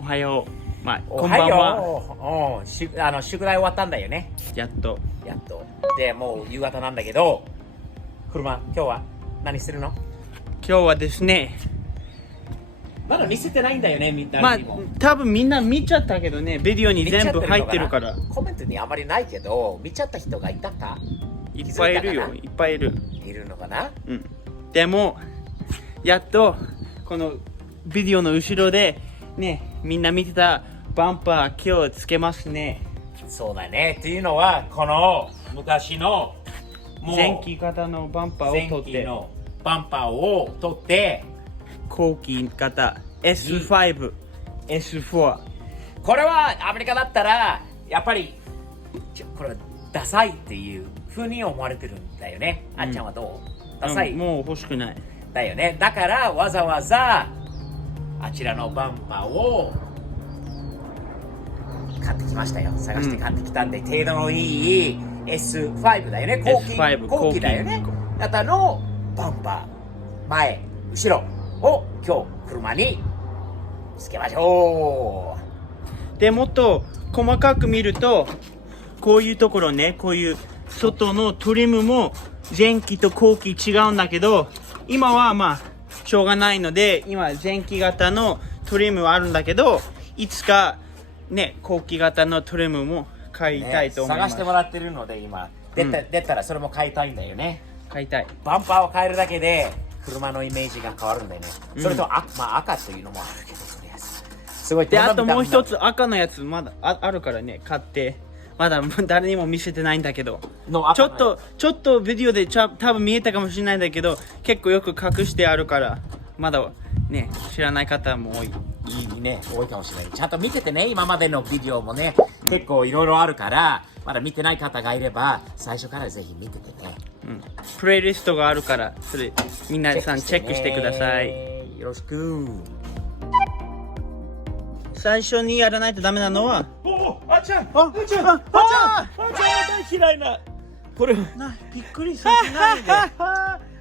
おはよう。まあ、おこんばんは。はよう。宿題終わったんだよね。やっと。やっと。で、もう夕方なんだけど、車、今日は何するの？今日はですね、まだ見せてないんだよね、みんなまあにも。、多分みんな見ちゃったけどね、ビデオに全部入ってるから。コメントにあまりないけど、見ちゃった人がいたか？いっぱいいるよ、いっぱいいる。いるのかな？うん。でも、やっと、このビデオの後ろで、ね、みんな見てたバンパー今日つけますね。そうだね。っていうのは、この昔の、もう前期型のバンパーを取っ前期て、のバンパーを取って、後期型 S5、S4。これはアメリカだったら、やっぱり、これはダサいっていう風に思われてるんだよね。あっちゃんはどう？ダサい、もう欲しくない。だよね。だからわざわざあちらのバンパーを買ってきましたよ。探して買ってきたんで、程度のいい S5 だよね。S5 後期だよね。型のバンパー、前、後ろを今日車につけましょう。でもっと細かく見ると、こういうところね、こういう外のトリムも前期と後期違うんだけど、今はまあしょうがないので、今前期型のトリムはあるんだけど、いつかね、後期型のトリムも買いたいと思います。探してもらってるので今出たらそれも買いたいんだよね。買いたい。バンパーを変えるだけで車のイメージが変わるんだよね。それとまあ赤というのもあるけど、とりあえずすごい。で、あともう一つ赤のやつまだあるからね、買って。まだ誰にも見せてないんだけど、ちょっとビデオで多分見えたかもしれないんだけど、結構よく隠してあるから、まだね、知らない方も多い。いいね、多いかもしれない。ちゃんと見ててね、今までのビデオもね、結構いろいろあるから、まだ見てない方がいれば、最初からぜひ見ててね。うん。プレイリストがあるから、それ、皆さんチェックしてください。よろしく。最初にやらないとダメなのは、あっちゃん大嫌いな。これ、びっくりさせないで。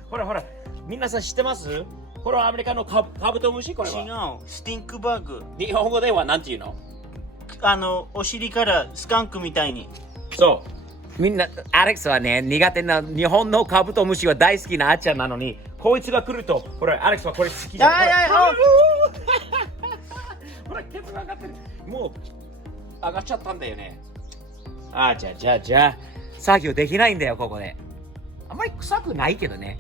ほら、皆さん知ってます？これはアメリカのカブトムシ？これは違う、スティンクバグ。日本語ではなんていうの？お尻からスカンクみたいに。そう。みんな、アレックスはね、苦手な日本のカブトムシは大好きなあっちゃんなのに、こいつが来ると、ほら、アレックスはこれ好きじゃん。ほら、ケツが上がってる。もう、上がっちゃったんだよね。じゃあ、作業できないんだよ、ここで。あんまり臭くないけどね。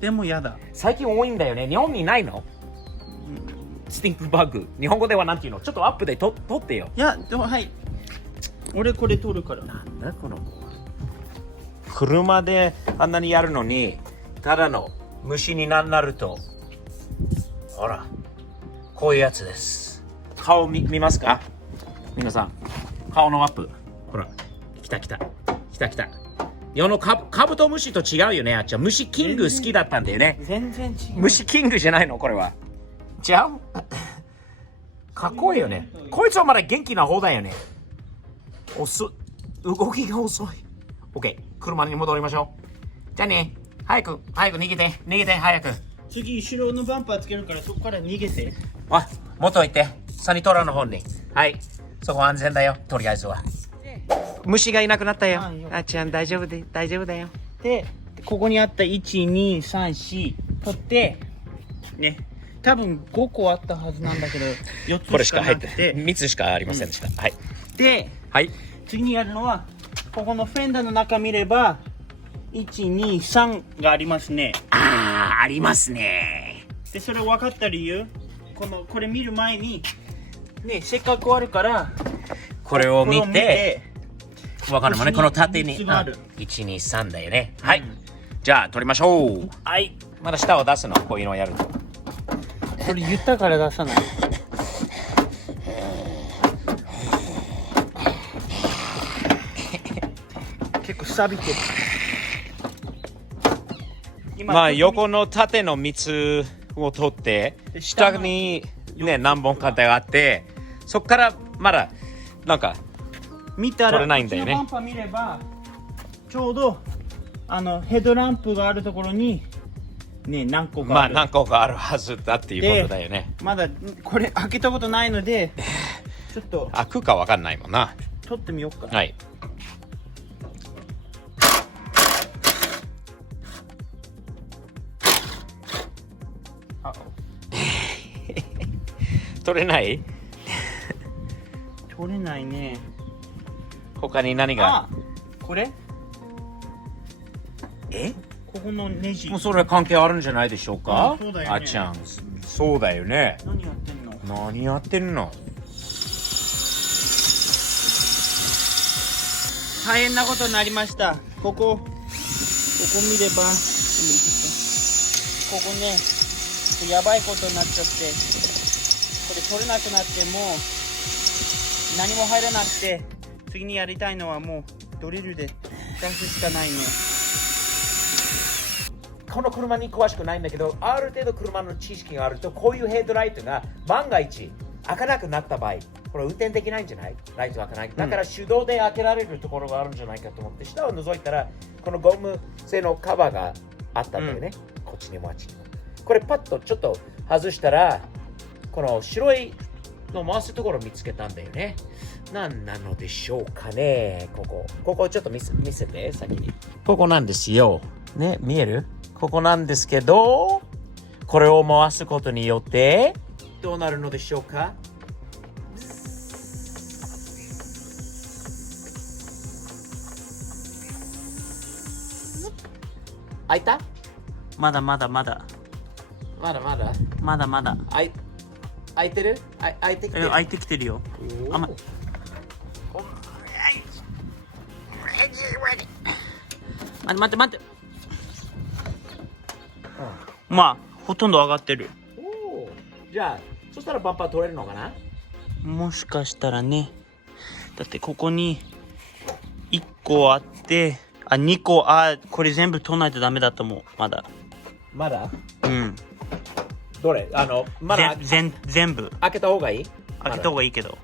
でもやだ。最近多いんだよね。日本にないの？スティンクバグ。日本語ではなんていうの？ちょっとアップで撮ってよ。いや、でもはい。俺これ撮るから。なんだこの子。車であんなにやるのに、ただの虫になると、ほら、こういうやつです。顔見ますか？皆さん、顔のアップ。ほら、来た。世のカブトムシと違うよね、あっちゃん。虫キング好きだったんだよね。全然違う。虫キングじゃないのこれは。違う？かっこいいよね。こいつはまだ元気な方だよね。動きが遅い。OK、車に戻りましょう。じゃあね、早く逃げて、早く。次、後ろのバンパーつけるから、そこから逃げて。あ、元行って。サニトラの方に。はい。そこ安全だよ、とりあえずは。虫がいなくなったよ。あっちゃん、大丈夫だよ。で、ここにあった1、2、3、4取って、ね。多分5個あったはずなんだけど、4つしかなくて。3つしかありませんでした。はい。で、はい。次にやるのは、ここのフェンダーの中見れば、1、2、3がありますね。ありますね。で、それ分かった理由？これ見る前に、ね、せっかくあるから、これを見て、わかるもんね、この縦に。1、2、3だよね。はい。じゃあ、取りましょう。はい。まだ下を出すの、こういうのをやると。それ言ったから出さない。結構錆びてる。まあ横の縦の蜜を取って下にね何本かがあって、そこからまだなんか見たら取れないんだよね。バンパー見ればちょうどヘッドランプがあるところにね何個かまあある。何個かあるはずだっていうことだよね。まだこれ開けたことないのでちょっと開くかわかんないもんな。取ってみようか。はい。あ取れない？取れないね。他に何が？あ、これえ？ここのネジもうそれは関係あるんじゃないでしょうか？そうだよねあっちゃん、そうだよね。何やってんの？何やってんの？大変なことになりました。ここ見ればここねやばいことになっちゃって、これ取れなくなってもう何も入らなくて、次にやりたいのはもうドリルで出すしかないね。この車に詳しくないんだけど、ある程度車の知識があると、こういうヘッドライトが万が一開かなくなった場合、これ運転できないんじゃない？ライト開かない。だから手動で開けられるところがあるんじゃないかと思って、下を覗いたら、このゴム製のカバーがあったんだよね。こっちにもあっちにも。これパッとちょっと外したら、この白いの回すところを見つけたんだよね。何なのでしょうかね。ここちょっと見せて、先に。ここなんですよ。ね、見える？ここなんですけど、これを回すことによってどうなるのでしょうか？開いた？まだまだ開いてる？開いてきてる？開いてきてるよ。あま待って、まあほとんど上がってる。じゃあそしたらバンパー取れるのかな？もしかしたらね。だってここに1個あって2個これ全部取らないとダメだと思う。まだうんどれ？まだ全部開けた方がいい？開けた方がいいけど、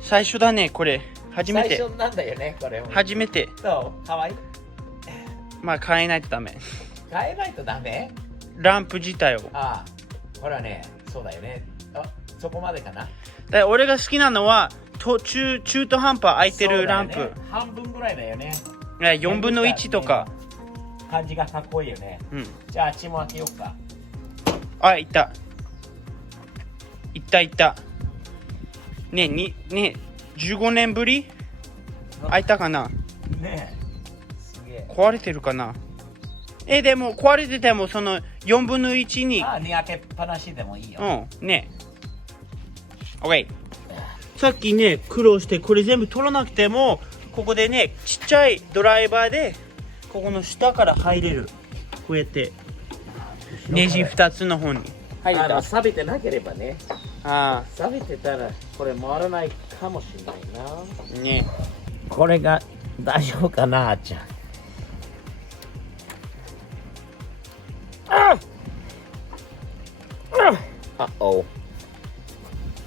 最初だね。これ初めて。最初なんだよね、これ。初めて。そう、かわいい。まあ変えないとダメ。変えないとダメ？ランプ自体を。ああ、ほらね、そうだよね。そこまでかな。だから俺が好きなのは中途半端空いてるランプ、ね、半分ぐらいだよね。4分の1とか、感じがかっこいいよね。じゃああっちも開けようか。いったね15年ぶり開いたかな。ねえ、すげえ。壊れてるかな。でも壊れててもその4分の1に開けっぱなしでもいいよ。ね。 OK。 さっきね苦労してこれ全部取らなくても、ここでねちっちゃいドライバーでここの下から入れる。こうやってネジ2つの方に入れた。錆びてなければね。錆びてたらこれ回らないかもしれないな。ね。これが大丈夫かな、あっちゃん。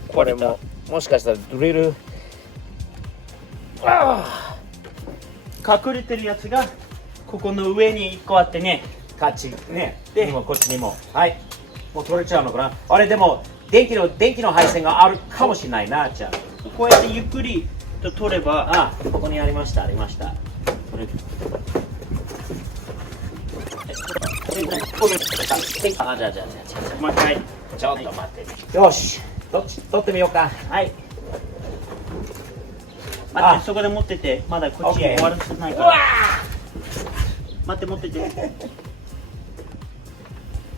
これももしかしたらドリル隠れてるやつがここの上に1個あってね。こっちね。でもこっちにも。はい。もう取れちゃうのかな。あれでも電気の配線があるかもしれないな、じゃあ。こうやってゆっくりと取れば。ここにありました。これじゃあもう一回。ちょっと待って。よし、取ってみようか。はい。待って、そこで持ってて。まだこっち終わらせないから。待って、持ってて。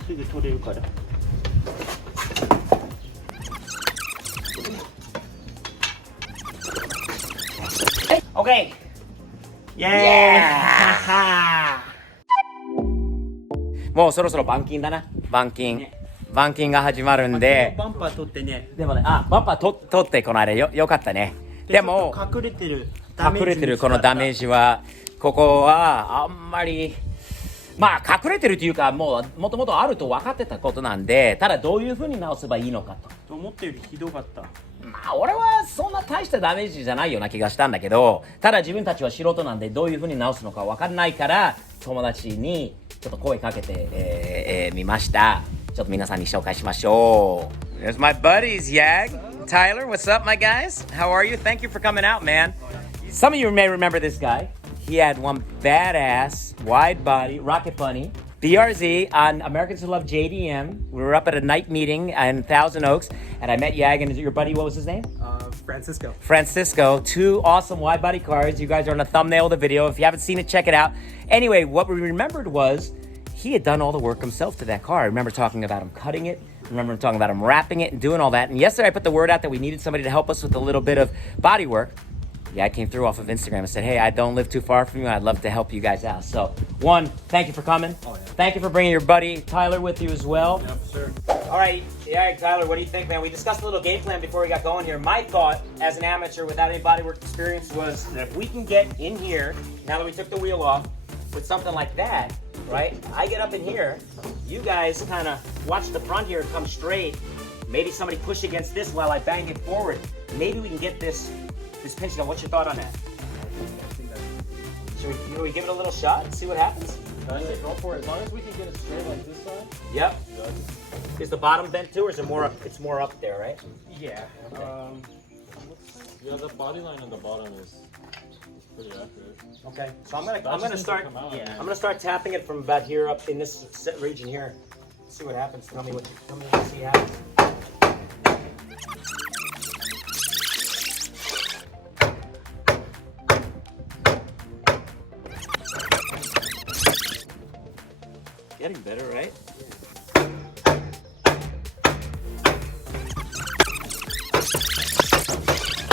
すぐ取れるから。オッケー。イエーイ。もうそろそろ板金だな。板金が始まるんで。バンパー取ってね。でもね、バンパー取ってこの間よかったね。でも隠れてるこのダメージは、ここはあんまりまあ隠れてるというかもともとあると分かってたことなんで、ただどういうふうに直せばいいのかと。思ったよりひどかった。まあ俺はそんな大したダメージじゃないような気がしたんだけど、ただ自分たちは素人なんでどういうふうに直すのか分かんないから友達にちょっと声かけて、みました。ちょっと皆さんに紹介しましょう。There's my buddies, Yag, Tyler, what's up, my guys? How are you? Thank you for coming out, man. Some of you may remember this guy. He had one badass, wide body, rocket bunny, BRZ on Americans Who Love JDM. We were up at a night meeting in Thousand Oaks, and I met Yag and your buddy, what was his name? Francisco. Francisco. Two awesome wide body cars. You guys are on the thumbnail of the video. If you haven't seen it, check it out. Anyway, what we remembered was he had done all the work himself to that car. I remember talking about him cutting it. I remember him talking about him wrapping it and doing all that. And yesterday I put the word out that we needed somebody to help us with a little bit of body work. Yeah, I came through off of Instagram and said, hey, I don't live too far from you. I'd love to help you guys out. So, one, thank you for coming. Oh, yeah. Thank you for bringing your buddy Tyler with you as well. Yep, sure. All right, yeah, Tyler, what do you think, man? We discussed a little game plan before we got going here. My thought, as an amateur without any bodywork experience, was that if we can get in here, now that we took the wheel off, with something like that, right? I get up in here, you guys kind of watch the front here come straight. Maybe somebody push against this while I bang it forward. Maybe we can get this pinch down. What's your thought on that? Should we give it a little shot and see what happens? I say go for it. As long as we can get it straight like this side. Yep. Is the bottom bent too, or is it more up? It's more up there, right? Yeah. Yeah, the body line on the bottom is pretty accurate. Okay. So I'm gonna needs to start. come out. I'm gonna start tapping it from about here up in this region here. See what happens. Tell me what you see happens. Getting better, right?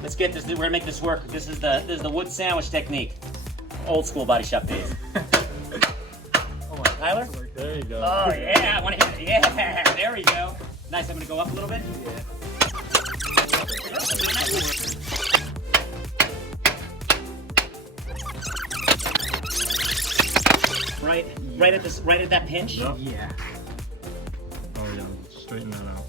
Let's get this. We're gonna make this work. This is the wood sandwich technique. Old school body shop days. Oh, Tyler? There you go. Oh yeah, I want to hit it. Yeah, there we go. Nice. I'm gonna go up a little bit. Right at that pinch. Yep. Yeah. Oh yeah, straighten that out.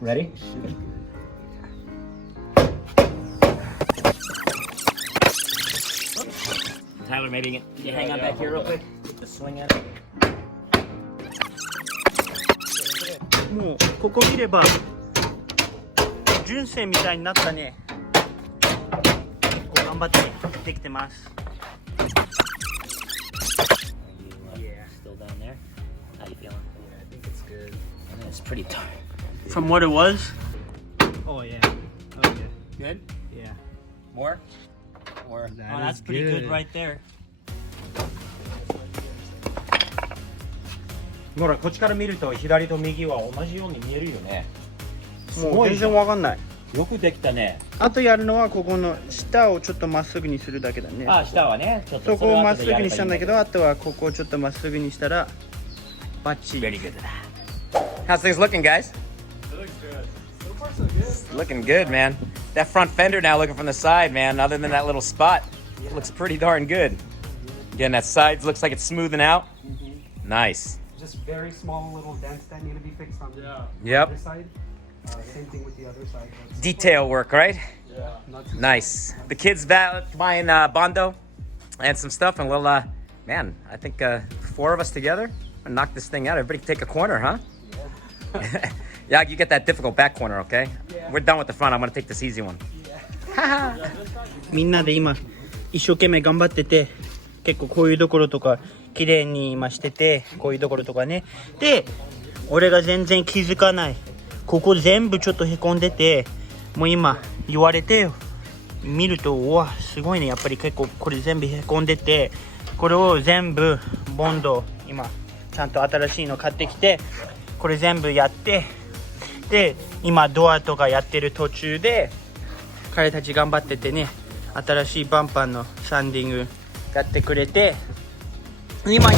Ready? Tyler, maybe you hang on back here real quick. Just swing it. もうここ見れば純正みたいになったね。こう頑張ってできてます。 Yeah. Still down there. How you feeling? Yeah, I think it's good. It's pretty dark. From what it was. Oh yeah. Okay. Good. Yeah. More. More. Oh, that's pretty good right there. ほらこっちから見ると左と右は同じように見えるよね。もう全然わかんない。よくできたね。あとやるのはここの下をちょっとまっすぐにするだけだね。あ、下はね、ちょっとそこをまっすぐにしたんだけど、あとはここをちょっとまっすぐにしたらバッチリ。 Very good. How's things looking, guys? It looks good. So far so good. Looking good, man. That front fender now looking from the side, man, other than that little spot, it looks pretty darn good. Again, that side looks like it's smoothing out. Nice. Just very small little dents that need to be fixed on the Yep. other side. Same thing with the other side. Detail work, right? Yeah. Not too Nice. The kids buying Bondo and some stuff, and we'll, man, I think 4 of us together and knock this thing out. Everybody take a corner, huh? Yeah, you get that difficult back corner, okay? Yeah. We're done with the front. I'm gonna take this easy one. みんなで今一生懸命頑張ってて、結構こういうところとか綺麗に今してて、こういうところとかね。で、俺が全然気づかない。ここ全部ちょっとへこんでて、もう今言われてよ。見ると、うわ、すごいね。やっぱり結構これ全部へこんでて、これを全部ボンド、今ちゃんと新しいの買ってきて、これ全部やって、で、今ドアとかやってる途中で、彼たち頑張っててね、新しいバンパーのサンディングやってくれて、今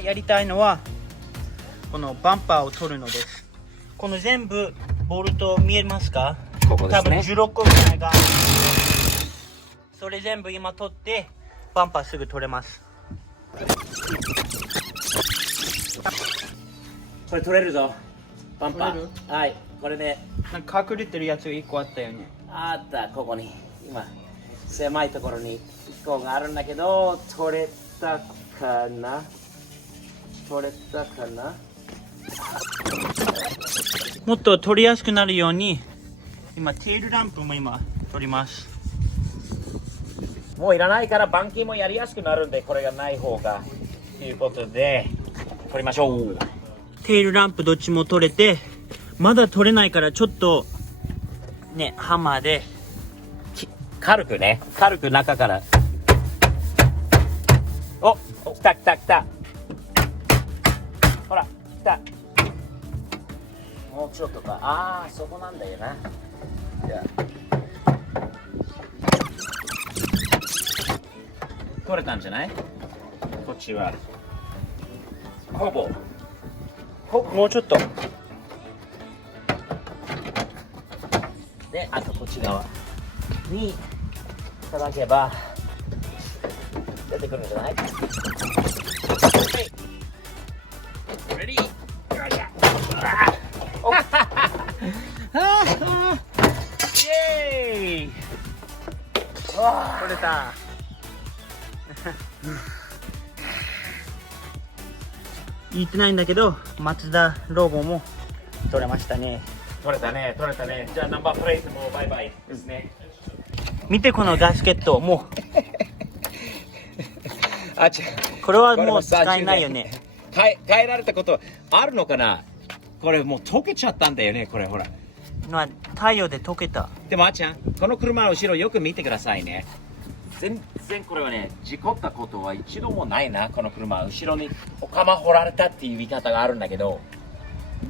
やりたいのはこのバンパーを取るのです。この全部ボルト見えますか？ここですね。多分16個ぐらいがそれ全部今取ってバンパーすぐ取れます。これ取れるぞ。バンパ取れる？ー。はい。これで、なんか隠れてるやつが1個あったよね。あった、ここに。今、狭いところに1個があるんだけど、取れたかな？取れたかな？もっと取りやすくなるように今テールランプも今取ります。もういらないから板金もやりやすくなるんで、これがない方がということで取りましょう。テールランプどっちも取れて、まだ取れないからちょっとねハンマーで軽くね、軽く中から。お、来た来た来た。ほら、来た。もうちょっとか。ああ、そこなんだよな。じゃあ取れたんじゃない？こっちはほぼもうちょっとで、あとこっち側に叩けば出てくるんじゃない？はい、レディー。よいしょ。おイエーイ。取れた。言ってないんだけど松田ロボも取れましたね。取れたね、取れたね。じゃあナンバープレートもバイバイですね。見てこのガスケット、もあ、うこれはもう使えないよね。変えられたことあるのかな？これもう溶けちゃったんだよね、これほら。まあ太陽で溶けた。でもあっちゃん、この車の後ろよく見てくださいね。全然これはね、事故ったことは一度もないな。この車後ろにお釜掘られたっていう言い方があるんだけど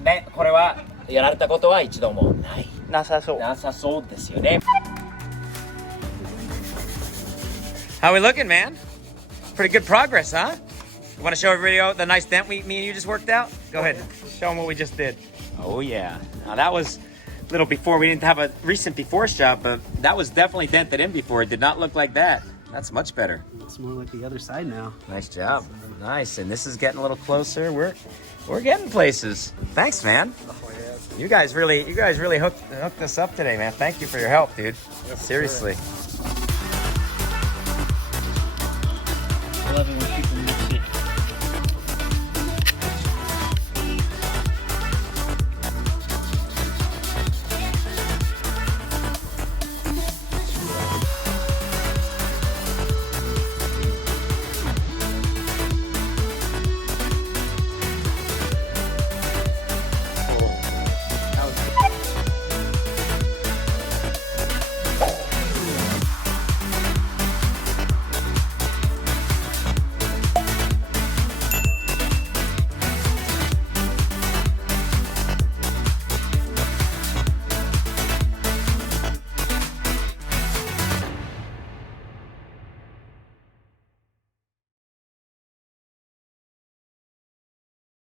ね、これはやられたことは一度もないなさそう。なさそうですよね。How we looking, man? Pretty good progress, huh? You want to show everybody the nice dent me and you just worked out? Go ahead, show them what we just did. Oh yeah. Now that was a little before. We didn't have a recent before shot, but that was definitely dented in before. It did not look like that. That's much better. It's more like the other side now. Nice job. Nice. And this is getting a little closer. We're getting places. Thanks, man. You guys really hooked us up today, man. Thank you for your help, dude. Seriously. I love it when people